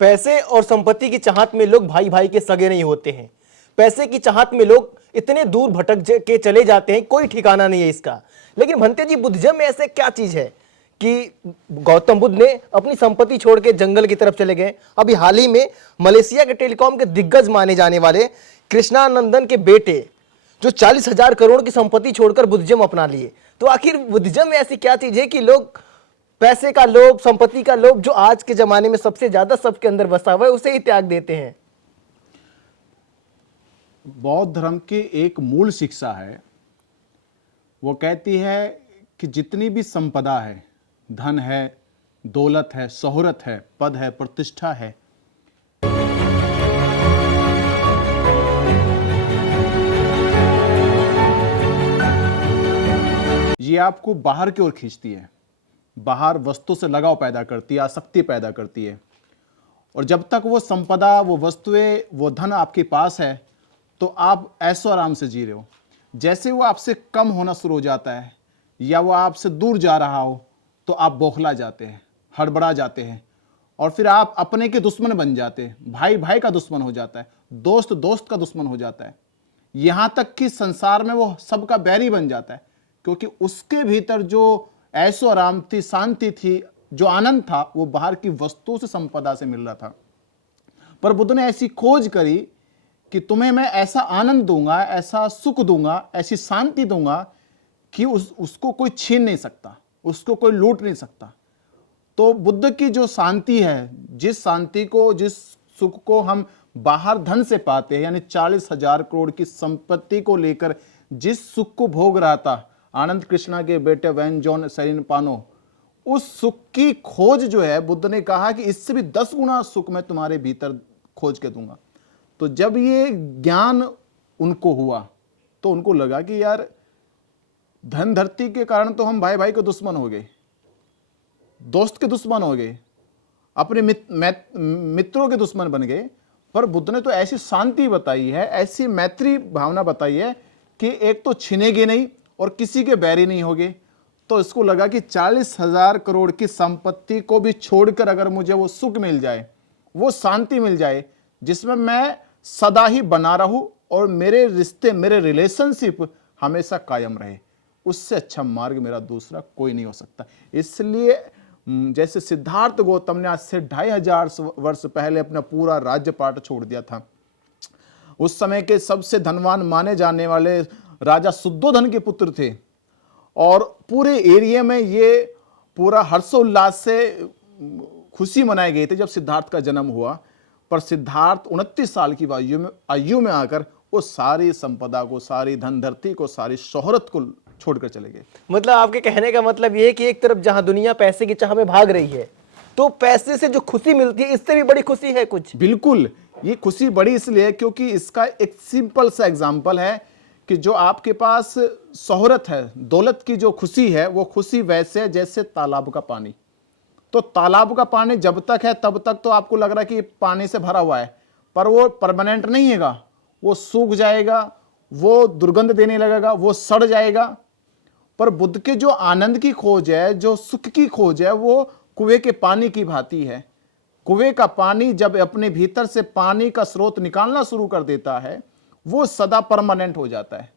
पैसे और संपत्ति की चाहत में लोग भाई भाई के सगे नहीं होते हैं। पैसे की चाहत में लोग इतने दूर भटक के चले जाते हैं, कोई ठिकाना नहीं है इसका। लेकिन भंते जी, बुद्धिज्म में ऐसे क्या चीज है कि गौतम बुद्ध ने अपनी संपत्ति छोड़ के जंगल की तरफ चले गए? अभी हाल ही में मलेशिया के टेलीकॉम के दिग्गज माने जाने वाले कृष्णानंदन के बेटे जो 40,000 करोड़ की संपत्ति छोड़कर बुद्धिज्म अपना लिए। तो आखिर बुद्धिज्म में ऐसी क्या चीज है कि लोग पैसे का लोभ, संपत्ति का लोभ, जो आज के जमाने में सबसे ज्यादा सबके अंदर बसा हुआ है, उसे ही त्याग देते हैं? बौद्ध धर्म की एक मूल शिक्षा है, वो कहती है कि जितनी भी संपदा है, धन है, दौलत है, शोहरत है, पद है, प्रतिष्ठा है, ये आपको बाहर की ओर खींचती है, बाहर वस्तु से लगाव पैदा करती है, आसक्ति पैदा करती है। और जब तक वो संपदा, वो वस्तुएं, वो धन आपके पास है तो आप ऐशो आराम से जी रहे हो। जैसे वो आपसे कम होना शुरू हो जाता है या वो आपसे दूर जा रहा हो तो आप बौखला जाते हैं, हड़बड़ा जाते हैं और फिर आप अपने के दुश्मन बन जाते हैं। भाई भाई का दुश्मन हो जाता है, दोस्त दोस्त का दुश्मन हो जाता है, यहां तक कि संसार में वो सबका बैरी बन जाता है, क्योंकि उसके भीतर जो ऐशो आराम थी, शांति थी, जो आनंद था, वो बाहर की वस्तुओं से, संपदा से मिल रहा था। पर बुद्ध ने ऐसी खोज करी कि तुम्हें मैं ऐसा आनंद दूंगा, ऐसा सुख दूंगा, ऐसी शांति दूंगा कि उसको कोई छीन नहीं सकता, उसको कोई लूट नहीं सकता। तो बुद्ध की जो शांति है, जिस शांति को, जिस सुख को हम बाहर धन से पाते हैं, यानी 40,000 करोड़ की संपत्ति को लेकर जिस सुख को भोग रहा था आनंद कृष्णा के बेटे वैन जॉन सेरिनपानो, उस सुख की खोज जो है, बुद्ध ने कहा कि इससे भी 10 गुना सुख मैं तुम्हारे भीतर खोज के दूंगा। तो जब ये ज्ञान उनको हुआ तो उनको लगा कि यार, धन धरती के कारण तो हम भाई भाई के दुश्मन हो गए, दोस्त के दुश्मन हो गए, अपने मित्रों के दुश्मन बन गए। पर बुद्ध ने तो ऐसी शांति बताई है, ऐसी मैत्री भावना बताई है कि एक तो छिनेगे नहीं और किसी के बैरी नहीं होगे। तो इसको लगा कि 40,000 करोड़ की संपत्ति को भी छोड़कर अगर मुझे वो सुख मिल जाए, वो शांति मिल जाए जिसमें मैं सदा ही बना रहूं और मेरे रिश्ते, मेरे रिलेशनशिप हमेशा कायम रहे, उससे अच्छा मार्ग मेरा दूसरा कोई नहीं हो सकता। इसलिए जैसे सिद्धार्थ गौतम ने आज से 2500 वर्ष पहले अपना पूरा राज्य पाट छोड़ दिया था, उस समय के सबसे धनवान माने जाने वाले राजा शुद्धोधन के पुत्र थे और पूरे एरिया में ये पूरा हर्षोल्लास से खुशी मनाए गए थे जब सिद्धार्थ का जन्म हुआ। पर सिद्धार्थ 29 साल की आयु में आकर वो सारी संपदा को, सारी धन धरती को, सारी शोहरत को छोड़कर चले गए। मतलब आपके कहने का मतलब ये है कि एक तरफ जहां दुनिया पैसे की चाह में भाग रही है, तो पैसे से जो खुशी मिलती है, इससे भी बड़ी खुशी है कुछ? बिल्कुल, ये खुशी बड़ी इसलिए क्योंकि इसका एक सिंपल सा एग्जाम्पल है कि जो आपके पास शोहरत है, दौलत की जो खुशी है, वो खुशी वैसे जैसे तालाब का पानी। तो तालाब का पानी जब तक है तब तक तो आपको लग रहा है कि पानी से भरा हुआ है, पर वो परमानेंट नहीं हैगा, वो सूख जाएगा, वो दुर्गंध देने लगेगा, वो सड़ जाएगा। पर बुद्ध के जो आनंद की खोज है, जो सुख की खोज है, वो कुएं के पानी की भांति है। कुएं का पानी जब अपने भीतर से पानी का स्रोत निकालना शुरू कर देता है, वो सदा परमानेंट हो जाता है।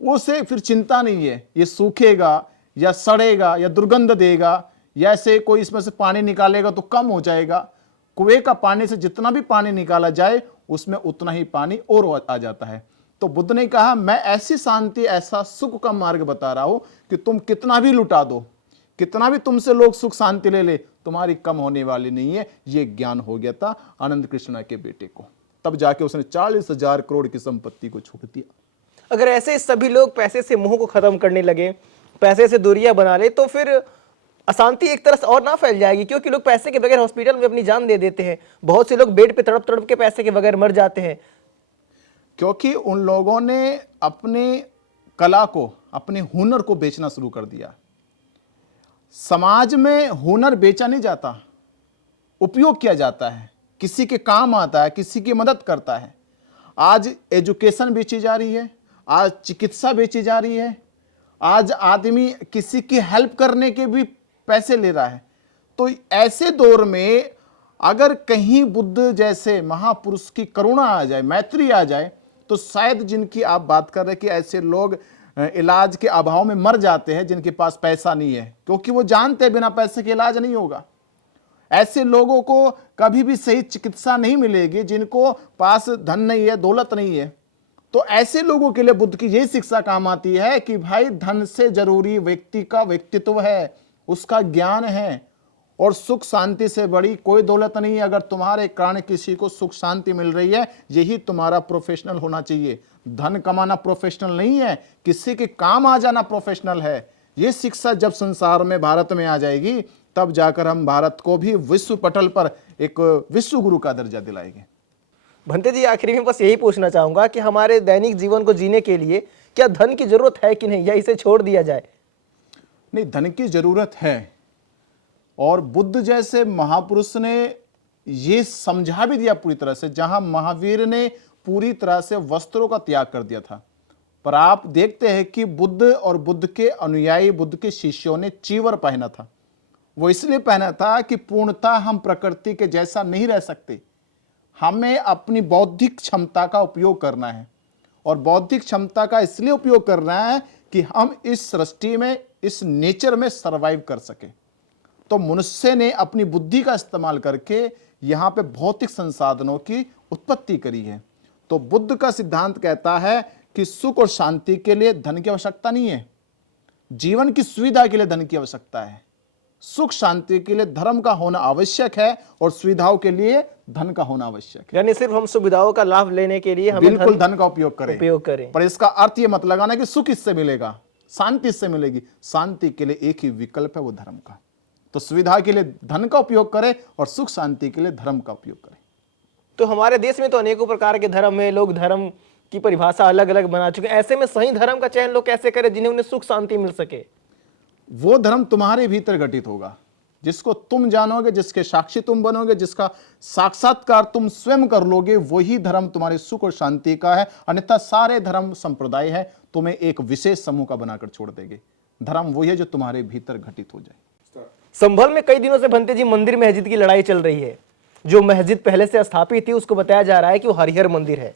उसे फिर चिंता नहीं है ये सूखेगा या सड़ेगा या दुर्गंध देगा या ऐसे कोई इसमें से पानी निकालेगा तो कम हो जाएगा। कुएं का पानी से जितना भी पानी निकाला जाए उसमें उतना ही पानी और आ जाता है। तो बुद्ध ने कहा, मैं ऐसी शांति, ऐसा सुख का मार्ग बता रहा हूं कि तुम कितना भी लुटा दो, कितना भी तुमसे लोग सुख शांति ले ले, तुम्हारी कम होने वाली नहीं है। ये ज्ञान हो गया था आनंद कृष्णा के बेटे को, तब जाके उसने 40,000 करोड़ की संपत्ति को छोड़ दिया। अगर ऐसे सभी लोग पैसे से मोह को खत्म करने लगे, पैसे से दूरियां बना ले, तो फिर अशांति एक तरह से और ना फैल जाएगी? क्योंकि लोग पैसे के बगैर हॉस्पिटल में अपनी जान दे देते हैं, बहुत से लोग बेड पे तड़प तड़प के पैसे के बगैर मर जाते हैं। क्योंकि उन लोगों ने अपनी कला को, अपने हुनर को बेचना शुरू कर दिया। समाज में हुनर बेचा नहीं जाता, उपयोग किया जाता है, किसी के काम आता है, किसी की मदद करता है। आज एजुकेशन बेची जा रही है, आज चिकित्सा बेची जा रही है, आज आदमी किसी की हेल्प करने के भी पैसे ले रहा है। तो ऐसे दौर में अगर कहीं बुद्ध जैसे महापुरुष की करुणा आ जाए, मैत्री आ जाए, तो शायद जिनकी आप बात कर रहे हैं कि ऐसे लोग इलाज के अभाव में मर जाते हैं जिनके पास पैसा नहीं है, क्योंकि वो जानते हैं बिना पैसे के इलाज नहीं होगा। ऐसे लोगों को कभी भी सही चिकित्सा नहीं मिलेगी जिनको पास धन नहीं है, दौलत नहीं है। तो ऐसे लोगों के लिए बुद्ध की यही शिक्षा काम आती है कि भाई धन से जरूरी व्यक्ति का व्यक्तित्व है, उसका ज्ञान है, और सुख शांति से बड़ी कोई दौलत नहीं है। अगर तुम्हारे कारण किसी को सुख शांति मिल रही है, यही तुम्हारा प्रोफेशनल होना चाहिए। धन कमाना प्रोफेशनल नहीं है, किसी के काम आ जाना प्रोफेशनल है। ये शिक्षा जब संसार में, भारत में आ जाएगी, तब जाकर हम भारत को भी विश्व पटल पर एक विश्व गुरु का दर्जा दिलाएंगे। भंते जी, आखिरी में बस यही पूछना चाहूंगा कि हमारे दैनिक जीवन को जीने के लिए क्या धन की जरूरत है कि नहीं, या इसे छोड़ दिया जाए? नहीं, धन की जरूरत है, और बुद्ध जैसे महापुरुष ने ये समझा भी दिया पूरी तरह से। जहां महावीर ने पूरी तरह से वस्त्रों का त्याग कर दिया था, पर आप देखते हैं कि बुद्ध और बुद्ध के अनुयायी, बुद्ध के शिष्यों ने चीवर पहना था। वो इसलिए पहना था कि पूर्णतः हम प्रकृति के जैसा नहीं रह सकते, हमें अपनी बौद्धिक क्षमता का उपयोग करना है। और बौद्धिक क्षमता का इसलिए उपयोग करना है कि हम इस सृष्टि में, इस नेचर में सरवाइव कर सके। तो मनुष्य ने अपनी बुद्धि का इस्तेमाल करके यहां पे भौतिक संसाधनों की उत्पत्ति करी है। तो बुद्ध का सिद्धांत कहता है कि सुख और शांति के लिए धन की आवश्यकता नहीं है, जीवन की सुविधा के लिए धन की आवश्यकता है। सुख शांति के लिए धर्म का होना आवश्यक है, और सुविधाओं के लिए धन का होना आवश्यक है। यानी सिर्फ हम सुविधाओं का लाभ लेने के लिए हमें बिल्कुल धन का उपयोग करें, पर इसका अर्थ यह मत लगाना कि सुख इससे मिलेगा, शांति इससे मिलेगी। शांति के लिए एक ही विकल्प है, वो धर्म का। तो सुविधा के लिए धन का उपयोग करें और सुख शांति के लिए धर्म का उपयोग करें। तो हमारे देश में तो अनेकों प्रकार के धर्म है, लोग धर्म की परिभाषा अलग अलग बना चुके हैं। ऐसे में सही धर्म का चयन लोग कैसे करें जिन्हें उन्हें सुख शांति मिल सके? वो धर्म तुम्हारे भीतर घटित होगा, जिसको तुम जानोगे, जिसके साक्षी तुम बनोगे, जिसका साक्षात्कार तुम स्वयं कर लोगे, वही धर्म तुम्हारे सुख और शांति का है। अन्यथा सारे धर्म संप्रदाय है, तुम्हें एक विशेष समूह का बनाकर छोड़ देंगे। धर्म वही है जो तुम्हारे भीतर घटित हो जाए। संभल में कई दिनों से भंते जी मंदिर मस्जिद की लड़ाई चल रही है। जो मस्जिद पहले से स्थापित थी उसको बताया जा रहा है कि वो हरिहर मंदिर है,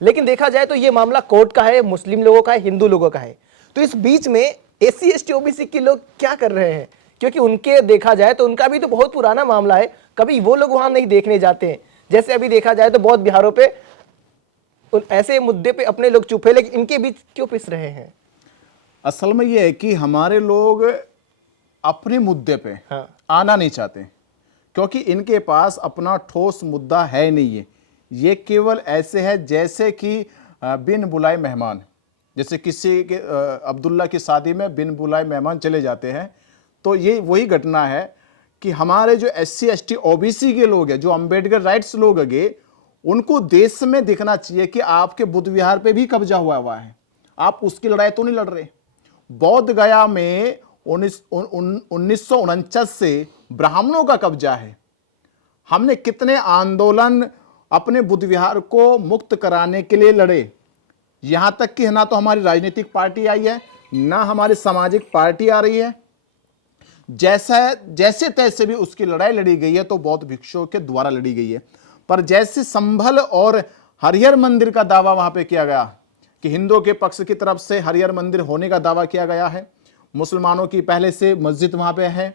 लेकिन देखा जाए तो ये मामला कोर्ट का है, मुस्लिम लोगों का है, हिंदू लोगों का है। तो इस बीच में SC ST OBC के लोग क्या कर रहे हैं? क्योंकि उनके देखा जाए तो उनका भी तो बहुत पुराना मामला है, कभी वो लोग वहां नहीं देखने जाते हैं। जैसे अभी देखा जाए तो बौद्ध बिहारों पे ऐसे मुद्दे पे अपने लोग चुप है, लेकिन इनके बीच क्यों पिस रहे हैं? असल में यह है कि हमारे लोग अपने मुद्दे पे आना नहीं चाहते, क्योंकि इनके पास अपना ठोस मुद्दा है नहीं है। ये केवल ऐसे है जैसे कि बिन बुलाए मेहमान, जैसे किसी के अब्दुल्ला की शादी में बिन बुलाए मेहमान चले जाते हैं। तो ये वही घटना है कि हमारे जो SC ST OBC के लोग हैं, जो अंबेडकर राइट्स लोग हैं, उनको देश में दिखना चाहिए कि आपके बुद्ध विहार पे भी कब्जा हुआ है, आप उसकी लड़ाई तो नहीं लड़ रहे। बौद्ध गया में 1949 से ब्राह्मणों का कब्जा है। हमने कितने आंदोलन अपने बुद्ध विहार को मुक्त कराने के लिए लड़े, यहां तक कि ना तो हमारी राजनीतिक पार्टी आई है, ना हमारी सामाजिक पार्टी आ रही है। जैसे तैसे भी उसकी लड़ाई लड़ी गई है, तो बौद्ध भिक्षुओं के द्वारा लड़ी गई है। पर जैसे संभल और हरिहर मंदिर का दावा वहां पे किया गया कि हिंदुओं के पक्ष की तरफ से हरिहर मंदिर होने का दावा किया गया है, मुसलमानों की पहले से मस्जिद वहां पे है,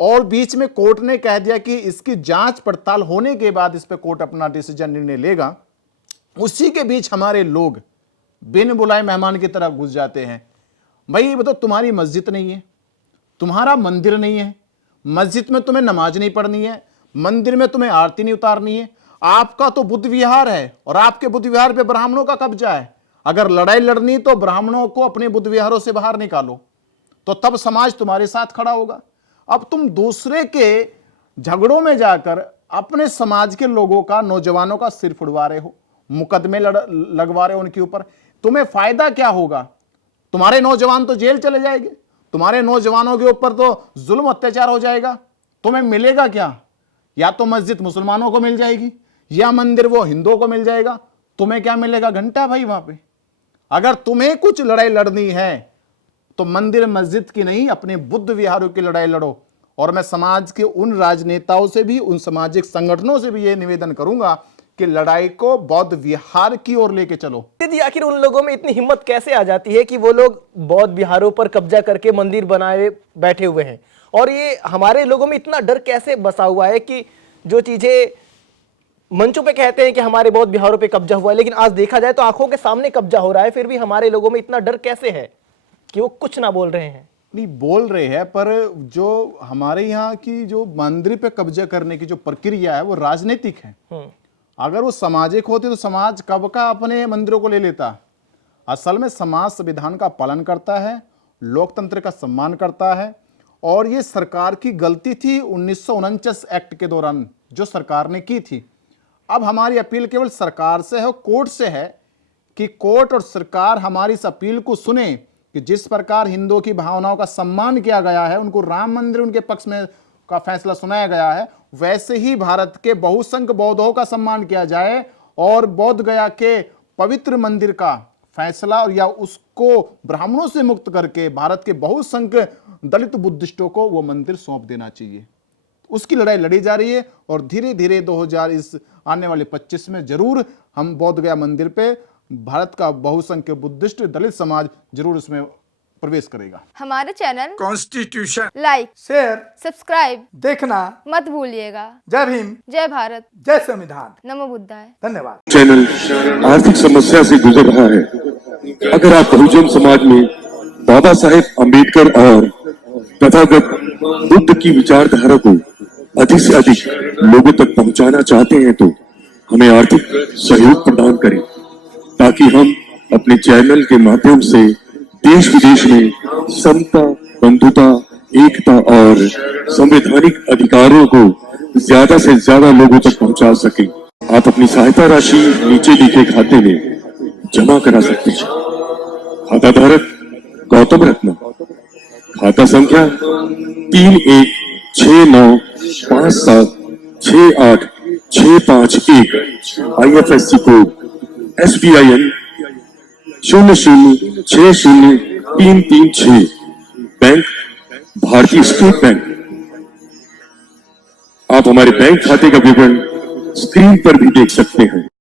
और बीच में कोर्ट ने कह दिया कि इसकी जांच पड़ताल होने के बाद इस पे कोर्ट अपना डिसीजन, निर्णय लेगा। उसी के बीच हमारे लोग बिन बुलाए मेहमान की तरफ घुस जाते हैं। भाई बताओ, तुम्हारी मस्जिद नहीं है, तुम्हारा मंदिर नहीं है, मस्जिद में तुम्हें नमाज नहीं पढ़नी है, मंदिर में तुम्हें आरती नहीं उतारनी है, आपका तो बुद्ध विहार है और आपके बुद्ध विहार पे ब्राह्मणों का कब्जा है। अगर लड़ाई लड़नी तो ब्राह्मणों को अपने बुद्ध विहारों से बाहर निकालो, तो तब समाज तुम्हारे साथ खड़ा होगा। अब तुम दूसरे के झगड़ों में जाकर अपने समाज के लोगों का, नौजवानों का सिर फुड़वा रहे हो, मुकदमे लगवा रहे हो उनके ऊपर। तुम्हें फायदा क्या होगा? तुम्हारे नौजवान तो जेल चले जाएंगे, तुम्हारे नौजवानों के ऊपर तो जुल्म अत्याचार हो जाएगा। तुम्हें मिलेगा क्या? या तो मस्जिद मुसलमानों को मिल जाएगी, या मंदिर वो हिंदुओं को मिल जाएगा। तुम्हें क्या मिलेगा? घंटा भाई वहां पे। अगर तुम्हें कुछ लड़ाई लड़नी है तो मंदिर मस्जिद की नहीं, अपने बुद्ध विहारों की लड़ाई लड़ो। और मैं समाज के उन राजनेताओं से भी, उन सामाजिक संगठनों से भी ये निवेदन करूंगा कि लड़ाई को बौद्ध विहार की ओर लेके चलो। यदि आखिर उन लोगों में इतनी हिम्मत कैसे आ जाती है कि वो लोग बौद्ध विहारों पर कब्जा करके मंदिर बनाए बैठे हुए हैं, और ये हमारे लोगों में इतना डर कैसे बसा हुआ है कि जो चीजें मंचों पे कहते हैं कि हमारे बौद्ध विहारों पे कब्जा हुआ है, लेकिन आज देखा जाए तो आंखों के सामने कब्जा हो रहा है, फिर भी हमारे लोगों में इतना डर कैसे है कि वो कुछ ना बोल रहे हैं। नहीं बोल रहे हैं, पर जो हमारे यहाँ की जो मंदिर पे कब्जा करने की जो प्रक्रिया है वो राजनीतिक है। अगर वो सामाजिक होती तो समाज कब का अपने मंदिरों को ले लेता। असल में समाज संविधान का पालन करता है, लोकतंत्र का सम्मान करता है, और ये सरकार की गलती थी 1949 एक्ट के दौरान जो सरकार ने की थी। अब हमारी अपील केवल सरकार से है, कोर्ट से है कि कोर्ट और सरकार हमारी इस अपील को सुने कि जिस प्रकार हिंदुओं की भावनाओं का सम्मान किया गया है, उनको राम मंदिर उनके पक्ष में का फैसला सुनाया गया है, वैसे ही भारत के बहुसंख्य बौद्धों का सम्मान किया जाए और बोध गया के पवित्र मंदिर का फैसला और या उसको ब्राह्मणों से मुक्त करके भारत के बहुसंख्य दलित बुद्धिस्टों को वो मंदिर सौंप देना चाहिए। उसकी लड़ाई लड़ी जा रही है और धीरे धीरे 2000 इस आने वाले 25 में जरूर हम बोध गया मंदिर पे भारत का बहुसंख्य बुद्धिस्ट दलित समाज जरूर उसमें प्रवेश करेगा। हमारे channel constitution like, share, subscribe देखना मत भूलिएगा। जय भीम, जय भारत, जय संविधान। नमो बुद्धाय। धन्यवाद। चैनल आर्थिक समस्या से गुजर रहा है। अगर आप बहुजन समाज में बाबा साहेब अम्बेडकर और तथागत बुद्ध की विचारधारा को अधिक से अधिक लोगों तक पहुंचाना चाहते हैं तो हमें आर्थिक सहयोग प्रदान करें, ताकि हम अपने चैनल के माध्यम से देश विदेश में समता, बंधुता, एकता और संवैधानिक अधिकारों को ज्यादा से ज्यादा लोगों तक पहुंचा सकें। आप अपनी सहायता राशि नीचे लिखे खाते में जमा करा सकते हैं। खाता धारक गौतम रत्न, खाता संख्या 3169576865 IFSC कोड SBIN 00603336, बैंक भारतीय स्टेट बैंक। आप हमारे बैंक खाते का विवरण स्क्रीन पर भी देख सकते हैं।